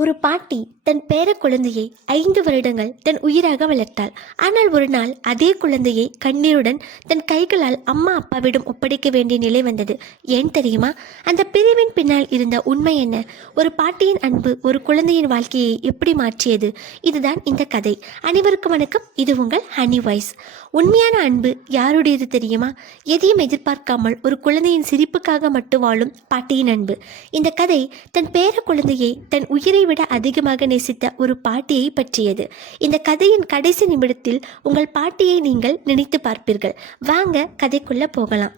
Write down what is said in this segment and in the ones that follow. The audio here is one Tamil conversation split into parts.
ஒரு பாட்டி தன் பேர குழந்தையை 5 வருடங்கள் தன் உயிராக வளர்த்தாள். ஆனால் ஒரு நாள் அதே குழந்தையை கண்ணீருடன் தன் கைகளால் அம்மா அப்பாவிடம் ஒப்படைக்க வேண்டிய நிலை வந்தது. ஏன் தெரியுமா? அந்த பிரிவின் பின்னால் இருந்த உண்மை என்ன? ஒரு பாட்டியின் அன்பு ஒரு குழந்தையின் வாழ்க்கையை எப்படி மாற்றியது? இதுதான் இந்த கதை. அனைவருக்கும் வணக்கம். இது உங்கள் ஹனி வாய்ஸ். உண்மையான அன்பு யாருடையது தெரியுமா? எதையும் எதிர்பார்க்காமல் ஒரு குழந்தையின் சிரிப்புக்காக மட்டும் வாழும் பாட்டியின் அன்பு. இந்த கதை தன் பேர குழந்தையை தன் உயிரை விட அதிகமாக நேசித்த ஒரு பாட்டியை பற்றியது. இந்த கதையின் கடைசி நிமிடத்தில் உங்கள் பாட்டியை நீங்கள் நினைத்து பார்ப்பீர்கள். வாங்க கதைக்குள்ள போகலாம்.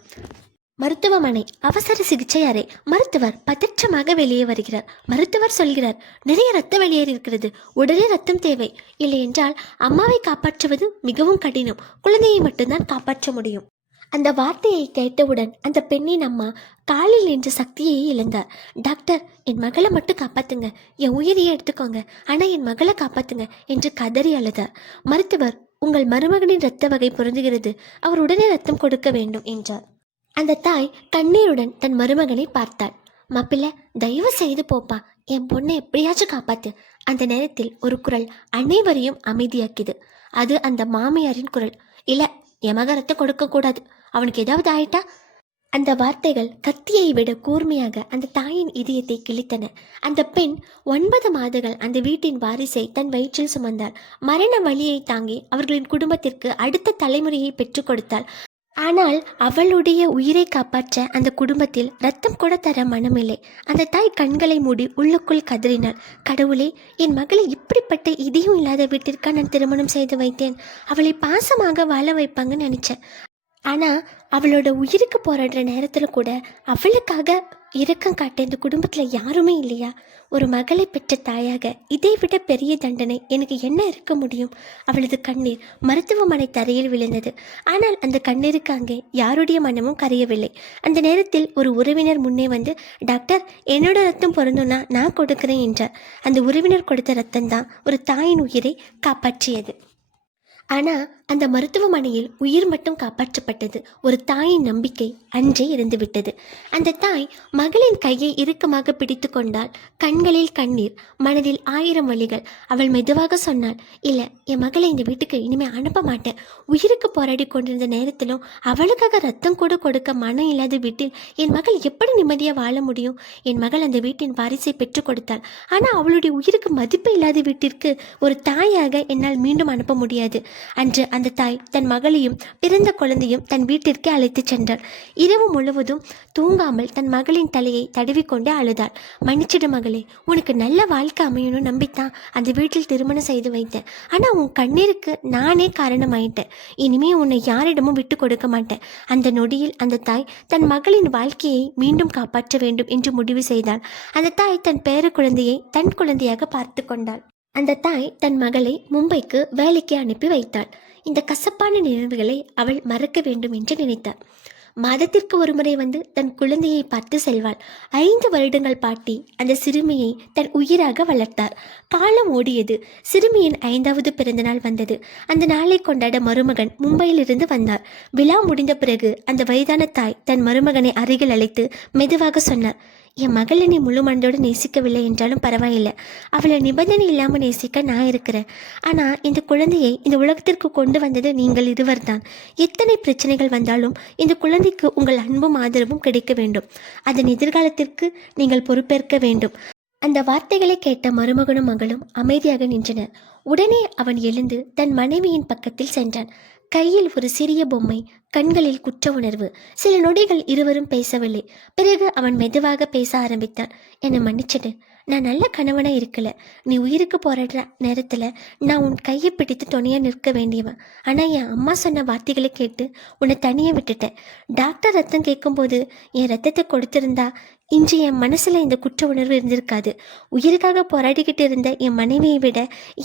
மருத்துவமனை. அவசர சிகிச்சை அறை. மருத்துவர் பதற்றமாக வெளியே வருகிறார். மருத்துவர் சொல்கிறார், நிறைய ரத்தம் வெளியேறி இருக்கிறது, உடனே ரத்தம் தேவை, இல்லை என்றால் அம்மாவை காப்பாற்றுவது மிகவும் கடினம், குழந்தையை மட்டும்தான் காப்பாற்ற முடியும். அந்த வார்த்தையை கேட்டவுடன் அந்த பெண்ணின் அம்மா காலில் நின்ற சக்தியை இழந்தார். டாக்டர், என் மகளை மட்டும் காப்பாத்துங்க, என் உயிரையே எடுத்துக்கோங்க, ஆனால் என் மகளை காப்பாத்துங்க என்று கதறி அழுதார். மருத்துவர், உங்கள் மருமகனின் இரத்த வகை பொருந்துகிறது, அவர் உடனே ரத்தம் கொடுக்க வேண்டும் என்றார். அந்த தாய் கண்ணீருடன் தன் மருமகனை பார்த்தாள். மாப்பிள்ள, தயவு செய்து போப்பா, என் பொண்ணை எப்படியாச்சும் காப்பாத்து. அந்த நேரத்தில் ஒரு குரல் அனைவரையும் அமைதியாக்கிது. அது அந்த மாமியாரின் குரல். இல்ல, என் மக ரத்தம் கொடுக்க கூடாது, அவனுக்கு ஏதாவது ஆயிட்டா. அந்த வார்த்தைகள் கத்தியை விட கூர்மையாக அந்த தாயின் இதயத்தை கிழித்தன. அந்த பெண் 9 மாதங்கள் அந்த வீட்டின் வாரிசை தன் வயிற்றில் சுமந்தாள். மரண வலியை தாங்கி அவர்களின் குடும்பத்திற்கு அடுத்த தலைமுறையை பெற்றுக் கொடுத்தாள். ஆனால் அவளுடைய உயிரை காப்பாற்ற அந்த குடும்பத்தில் ரத்தம் கூட தர மனமில்லை. அந்த தாய் கண்களை மூடி உள்ளுக்குள் கதறினாள். கடவுளே, என் மகளை இப்படிப்பட்ட இதயம் இல்லாத வீட்டிற்காக நான் திருமணம் செய்து வைத்தேன். அவளை பாசமாக வாழ வைப்பாங்கன்னு நினைச்சேன். ஆனால் அவளோட உயிருக்கு போராடுற நேரத்தில் கூட அவளுக்காக இரக்கம் காட்ட இந்த குடும்பத்தில் யாருமே இல்லையா? ஒரு மகளை பெற்ற தாயாக இதை விட பெரிய தண்டனை எனக்கு என்ன இருக்க முடியும்? அவளது கண்ணீர் மருத்துவமனை தரையில் விழுந்தது. ஆனால் அந்த கண்ணீருக்கு அங்கே யாருடைய மனமும் கரையவில்லை. அந்த நேரத்தில் ஒரு உறவினர் முன்னே வந்து, டாக்டர், என்னோட ரத்தம் பொருந்தும்னா நான் கொடுக்குறேன் என்றார். அந்த உறவினர் கொடுத்த ரத்தம் தான் ஒரு தாயின் உயிரை காப்பாற்றியது. ஆனால் அந்த மருத்துவமனையில் உயிர் மட்டும் காப்பாற்றப்பட்டது. ஒரு தாயின் நம்பிக்கை அன்றே இருந்துவிட்டது. அந்த தாய் மகளின் கையை இறுக்கமாக பிடித்து கொண்டாள். கண்களில் கண்ணீர், மனதில் 1000 வலிகள். அவள் மெதுவாக சொன்னாள், இல்லை, என் மகளை இந்த வீட்டுக்கு இனிமேல் அனுப்ப மாட்டேன். உயிருக்கு போராடி கொண்டிருந்த நேரத்திலும் அவளுக்காக ரத்தம் கூட கொடுக்க மனம் இல்லாத வீட்டில் என் மகள் எப்படி நிம்மதியாக வாழ முடியும்? என் மகள் அந்த வீட்டின் வாரிசை பெற்றுக் கொடுத்தாள். ஆனால் அவளுடைய உயிருக்கு மதிப்பு இல்லாத வீட்டிற்கு ஒரு தாயாக என்னால் மீண்டும் அனுப்ப முடியாது. அன்று அந்த தாய் தன் மகளையும் பிறந்த குழந்தையும் தன் வீட்டிற்கே அழைத்து சென்றாள். இரவு முழுவதும் தூங்காமல் தன் மகளின் தலையை தடவிக்கொண்டு அழுதாள். மன்னிச்சிடு மகளே, உனக்கு நல்ல வாழ்க்கை அமையணும்னு நம்பித்தான் அந்த வீட்டில் திருமணம் செய்து வைத்தேன். ஆனால் உன் கண்ணீருக்கு நானே காரணமாயிட்டேன். இனிமே உன்னை யாரிடமும் விட்டு கொடுக்க மாட்டேன். அந்த நொடியில் அந்த தாய் தன் மகளின் வாழ்க்கையை மீண்டும் காப்பாற்ற வேண்டும் என்று முடிவு செய்தாள். அந்த தாய் தன் பேர குழந்தையை தன் குழந்தையாக பார்த்து கொண்டாள். அந்த தாய் தன் மகளை மும்பைக்கு வேலைக்கு அனுப்பி வைத்தாள். இந்த கசப்பான நினைவுகளை அவள் மறக்க வேண்டும் என்று நினைத்தாள். மாதத்திற்கு ஒரு முறை வந்து தன் குழந்தையை பார்த்து செல்வாள். 5 வருடங்கள் பாட்டி அந்த சிறுமியை தன் உயிராக வளர்த்தார். காலம் ஓடியது. சிறுமியின் 5வது பிறந்தநாள் வந்தது. அந்த நாளை கொண்டாட மருமகன் மும்பையிலிருந்து வந்தார். விழா முடிந்த பிறகு அந்த வயதான தாய் தன் மருமகனை அருகில் அழைத்து மெதுவாக சொன்னார், என் மகளை நீ முழு மனதோடு நேசிக்கவில்லை என்றாலும் பரவாயில்லை, அவளை நிபந்தனை இல்லாமல் நேசிக்க நான் இருக்கிறேன். ஆனால் இந்த குழந்தையை இந்த உலகத்திற்கு கொண்டு வந்தது நீங்கள் இருவர் தான். எத்தனை பிரச்சனைகள் வந்தாலும் இந்த குழந்தைக்கு உங்கள் அன்பும் ஆதரவும் கிடைக்க வேண்டும். அதன் எதிர்காலத்திற்கு நீங்கள் பொறுப்பேற்க வேண்டும். அந்த வார்த்தைகளை கேட்ட மருமகனும் மகளும் அமைதியாக நின்றனர். உடனே அவன் எழுந்து தன் மனைவியின் பக்கத்தில் சென்றான். கையில் ஒரு சிறிய பொம்மை, கண்களில் குற்ற உணர்வு. சில நொடிகள் இருவரும் பேசவில்லை. பிறகு அவன் மெதுவாக பேச ஆரம்பித்தான். என்னை மன்னிச்சிடு, நான் நல்ல கணவனாக இருக்கல. நீ உயிருக்கு போராடுற நேரத்தில் நான் உன் கையை பிடித்து துணையாக நிற்க வேண்டியவன். ஆனால் என் அம்மா சொன்ன வார்த்தைகளை கேட்டு உன்னை தனியாக விட்டுட்டேன். டாக்டர் ரத்தம் கேட்கும்போது என் ரத்தத்தை கொடுத்திருந்தா இன்று என் மனசில் இந்த குற்ற உணர்வு இருந்திருக்காது. உயிருக்காக போராடிக்கிட்டு இருந்த என் மனைவியை விட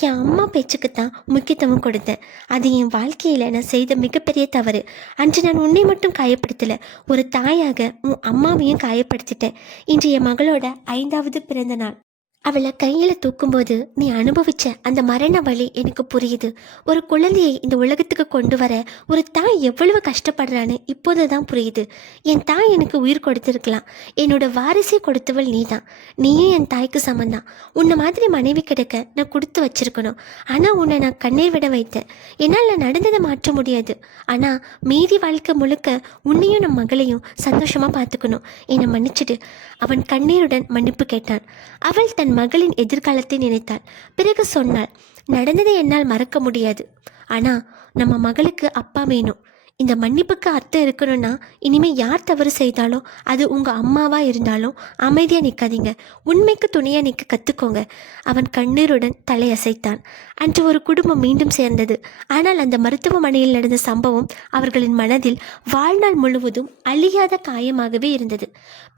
என் அம்மா பேச்சுக்குத்தான் முக்கியத்துவம் கொடுத்தேன். அது என் வாழ்க்கையில் நான் செய்த மிகப்பெரிய தவறு. அன்று நான் உன்னை மட்டும் காயப்படுத்தலை, ஒரு தாயாக உன் அம்மாவையும் காயப்படுத்திட்டேன். இன்று என் மகளோட 5வது பிறந்த நாள். அவளை கையில் தூக்கும்போது நீ அனுபவிச்ச அந்த மரண வலி எனக்கு புரியுது. ஒரு குழந்தையை இந்த உலகத்துக்கு கொண்டு வர ஒரு தாய் எவ்வளவு கஷ்டப்படுறான்னு இப்போது தான் புரியுது. என் தாய் எனக்கு உயிர் கொடுத்துருக்கலாம். என்னோட வாரிசை கொடுத்தவள் நீ தான். நீயும் என் தாய்க்கு சமந்தான். உன்னை மாதிரி மனைவி கிடைக்க நான் கொடுத்து வச்சிருக்கணும். ஆனால் உன்னை நான் கண்ணீர் விட வைத்தேன். என்னால் நான் நடந்ததை மாற்ற முடியாது. ஆனால் மீதி வாழ்க்கை முழுக்க உன்னையும் நம் மகளையும் சந்தோஷமாக பார்த்துக்கணும். என்னை மன்னிச்சிடு. அவன் கண்ணீருடன் மன்னிப்பு கேட்டான். அவள் தன் மகளின் எதிர்காலத்தை நினைத்தாள். பிறகு சொன்னாள், நடந்ததை என்னால் மறக்க முடியாது. ஆனால் நம்ம மகளுக்கு அப்பா வேணும். இந்த மன்னிப்புக்கு அர்த்தம் இருக்கணும்னா இனிமே யார் தவறு செய்தாலும் அது உங்கள் அம்மாவாக இருந்தாலும் அமைதியாக நிற்காதீங்க. உண்மைக்கு துணையாக நிற்க கற்றுக்கோங்க. அவன் கண்ணீருடன் தலையசைத்தான். அன்று ஒரு குடும்பம் மீண்டும் சேர்ந்தது. ஆனால் அந்த மருத்துவமனையில் நடந்த சம்பவம் அவர்களின் மனதில் வாழ்நாள் முழுவதும் அழியாத காயமாகவே இருந்தது.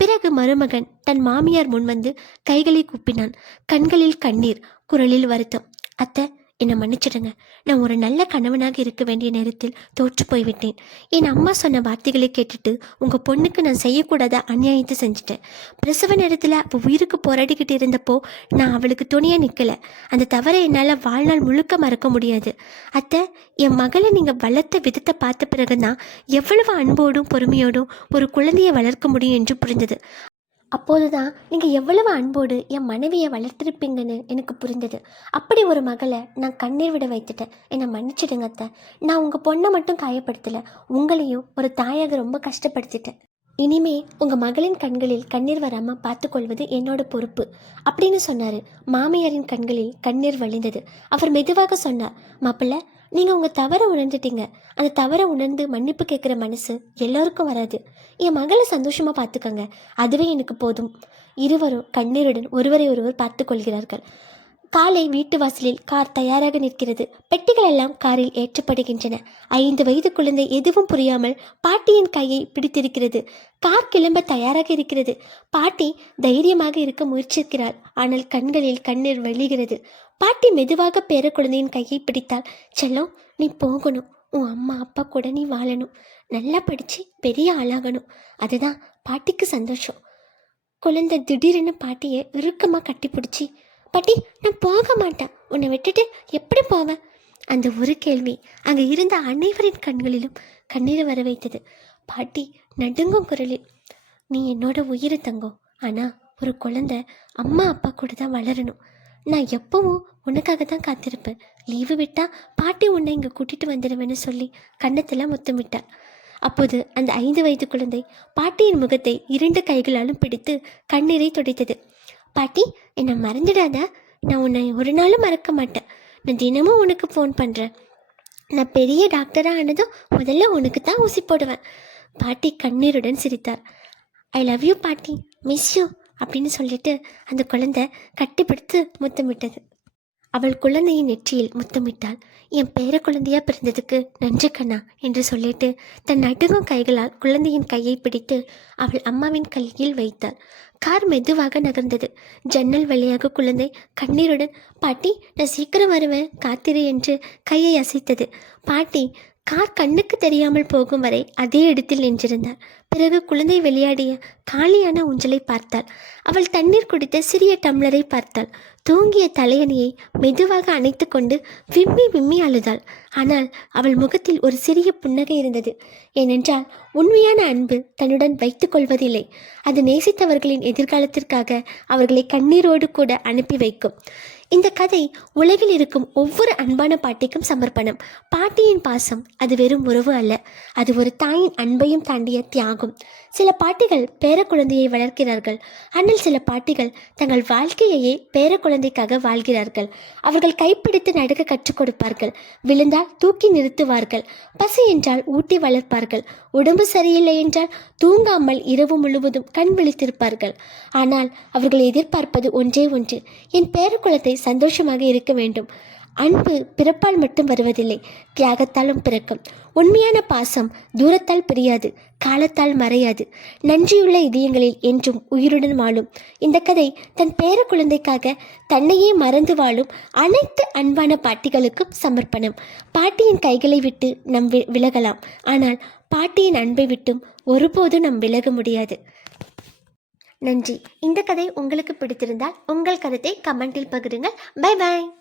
பிறகு மருமகன் தன் மாமியார் முன்வந்து கைகளை கூப்பினான். கண்களில் கண்ணீர், குரலில் வருத்தம். அத்தை, என்னை மன்னிச்சிடுங்க. நான் ஒரு நல்ல கணவனாக இருக்க வேண்டிய நேரத்தில் தோற்று போய்விட்டேன். என் அம்மா சொன்ன வார்த்தைகளை கேட்டுட்டு உங்கள் பொண்ணுக்கு நான் செய்யக்கூடாத அநியாயத்தை செஞ்சுட்டேன். பிரசவ நேரத்தில் அவள் உயிருக்கு போராடிக்கிட்டு இருந்தப்போ நான் அவளுக்கு துணையாக நிற்கலை. அந்த தவறை என்னால் வாழ்நாள் முழுக்க மறக்க முடியாது. அத்தை, என் மகளை நீங்கள் வளர்த்த விதத்தை பார்த்த பிறகுதான் எவ்வளவு அன்போடும் பொறுமையோடும் ஒரு குழந்தையை வளர்க்க முடியும் என்று புரிந்தது. அப்போதுதான் நீங்கள் எவ்வளவு அன்போடு என் மனைவியை வளர்த்துருப்பீங்கன்னு எனக்கு புரிந்தது. அப்படி ஒரு மகளை நான் கண்ணீர் விட வைத்துட்டேன். என்னை மன்னிச்சிடுங்க அத்தை. நான் உங்கள் பொண்ணை மட்டும் காயப்படுத்தலை, உங்களையும் ஒரு தாயாக ரொம்ப கஷ்டப்படுத்திட்டேன். இனிமே உங்கள் மகளின் கண்களில் கண்ணீர் வராமல் பார்த்துக்கொள்வது என்னோட பொறுப்பு அப்படின்னு சொன்னார். மாமியாரின் கண்களில் கண்ணீர் வழிந்தது. அவர் மெதுவாக சொன்னார், மாப்பிள்ளை, நீங்கள் உங்கள் தவறை உணர்ந்துட்டீங்க. அந்த தவறை உணர்ந்து மன்னிப்பு கேட்குற மனசு எல்லோருக்கும் வராது. என் மகளை சந்தோஷமாக பார்த்துக்கங்க, அதுவே எனக்கு போதும். இருவரும் கண்ணீருடன் ஒருவரை ஒருவர் பார்த்து கொள்கிறார்கள். காலை வீட்டு வாசலில் கார் தயாராக நிற்கிறது. பெட்டிகள் எல்லாம் காரில் ஏற்றப்படுகின்றன. 5 வயது குழந்தை எதுவும் புரியாமல் பாட்டியின் கையை பிடித்திருக்கிறது. கார் கிளம்ப தயாராக இருக்கிறது. பாட்டி தைரியமாக இருக்க முயற்சிக்கிறாள். ஆனால் கண்களில் கண்ணீர் வழிகிறது. பாட்டி மெதுவாக பேர குழந்தையின் கையை பிடித்தாள். செல்லம், நீ போகணும். உன் அம்மா அப்பா கூட நீ வாழணும். நல்லா படித்து பெரிய ஆளாகணும். அதுதான் பாட்டிக்கு சந்தோஷம். குழந்தை திடீரென பாட்டியை இறுக்கமாக கட்டி பிடிச்சி, பாட்டி, நான் போக மாட்டேன். உன்னை விட்டுட்டு எப்படி போவேன்? அந்த ஒரு கேள்வி அங்கே இருந்த அனைவரின் கண்களிலும் கண்ணீரை வர வைத்தது. பாட்டி நடுங்கும் குரலில், நீ என்னோட உயிரை தங்கம். ஆனால் ஒரு குழந்தை அம்மா அப்பா கூட தான் வளரணும். நான் எப்பவும் உனக்காக தான் காத்திருப்பேன். லீவு விட்டால் பாட்டி உன்னை இங்கே கூட்டிகிட்டு வந்துடுவேன்னு சொல்லி கன்னத்தில் முத்தமிட்டாள். அப்போது அந்த 5 வயது குழந்தை பாட்டியின் முகத்தை 2 கைகளாலும் பிடித்து கண்ணீரை துடைத்தது. பாட்டி, என்னை மறந்துடாத. நான் உன்னை ஒரு நாளும் மறக்க மாட்டேன். நான் தினமும் உனக்கு ஃபோன் பண்ணுறேன். நான் பெரிய டாக்டராக ஆனதும் முதல்ல உனக்கு தான் ஊசி போடுவேன். பாட்டி கண்ணீருடன் சிரித்தார். ஐ லவ் யூ பாட்டி, மிஸ் யூ அப்படின்னு சொல்லிட்டு அந்த குழந்தை கட்டிப்பிடித்து முத்தமிட்டது. அவள் குழந்தையின் நெற்றியில் முத்தமிட்டாள். என் பேர குழந்தையா பிறந்ததுக்கு நன்றி கண்ணா என்று சொல்லிட்டு தன் நடுங்கும் கைகளால் குழந்தையின் கையை பிடித்து அவள் அம்மாவின் கையில் வைத்தாள். கார் மெதுவாக நகர்ந்தது. ஜன்னல் வழியாக குழந்தை கண்ணீருடன், பாட்டி, நான் சீக்கிரம் வருவேன், காத்திரு என்று கையை அசைத்தது. பாட்டி கார் கண்ணுக்கு தெரியாமல் போகும் வரை அதே இடத்தில் நின்றிருந்தாள். பிறகு குழந்தை விளையாடிய காலியான ஊஞ்சலை பார்த்தாள். அவள் தண்ணீர் குடித்த சிறிய டம்ளரை பார்த்தாள். தூங்கிய தலையணியை மெதுவாக அணைத்து கொண்டு விம்மி விம்மி அழுதாள். ஆனால் அவள் முகத்தில் ஒரு சிறிய புன்னகை இருந்தது. ஏனென்றால் உண்மையான அன்பு தன்னுடன் வைத்துக் கொள்வதில்லை. அது நேசித்தவர்களின் எதிர்காலத்திற்காக அவர்களை கண்ணீரோடு கூட அனுப்பி வைக்கும். இந்த கதை உலகில் இருக்கும் ஒவ்வொரு அன்பான பாட்டிக்கும் சமர்ப்பணம். பாட்டியின் பாசம் அது வெறும் உறவு அல்ல, அது ஒரு தாயின் அன்பையும் தாண்டிய தியாகம். சில பாட்டிகள் பேர குழந்தையை வளர்க்கிறார்கள். ஆனால் சில பாட்டிகள் தங்கள் வாழ்க்கையையே பேர குழந்தைக்காக வாழ்கிறார்கள். அவர்கள் கைப்பிடித்து நடக்க கற்றுக் கொடுப்பார்கள். விழுந்தால் தூக்கி நிறுத்துவார்கள். பசி என்றால் ஊட்டி வளர்ப்பார்கள். உடம்பு சரியில்லை என்றால் தூங்காமல் இரவு முழுவதும் கண் விழித்திருப்பார்கள். ஆனால் அவர்கள் எதிர்பார்ப்பது ஒன்றே ஒன்று, என் பேர குழந்தை சந்தோஷமாக இருக்க வேண்டும். அன்பு பிறப்பால் மட்டும் வருவதில்லை, தியாகத்தாலும் பிறக்கும். உண்மையான பாசம் தூரத்தால் பிரியாது, காலத்தால் மறையாது. நன்றியுள்ள இதயங்களில் என்றும் உயிருடன் வாழும். இந்த கதை தன் பேர குழந்தைக்காக தன்னையே மறந்து வாழும் அனைத்து அன்பான பாட்டிகளுக்கும் சமர்ப்பணம். பாட்டியின் கைகளை விட்டு நம் விலகலாம், ஆனால் பாட்டியின் அன்பை விட்டும் ஒருபோதும் நாம் விலக முடியாது. நன்றி. இந்த கதை உங்களுக்கு பிடித்திருந்தால் உங்கள் கருத்தை கமெண்டில் பகிருங்கள். பை பாய்.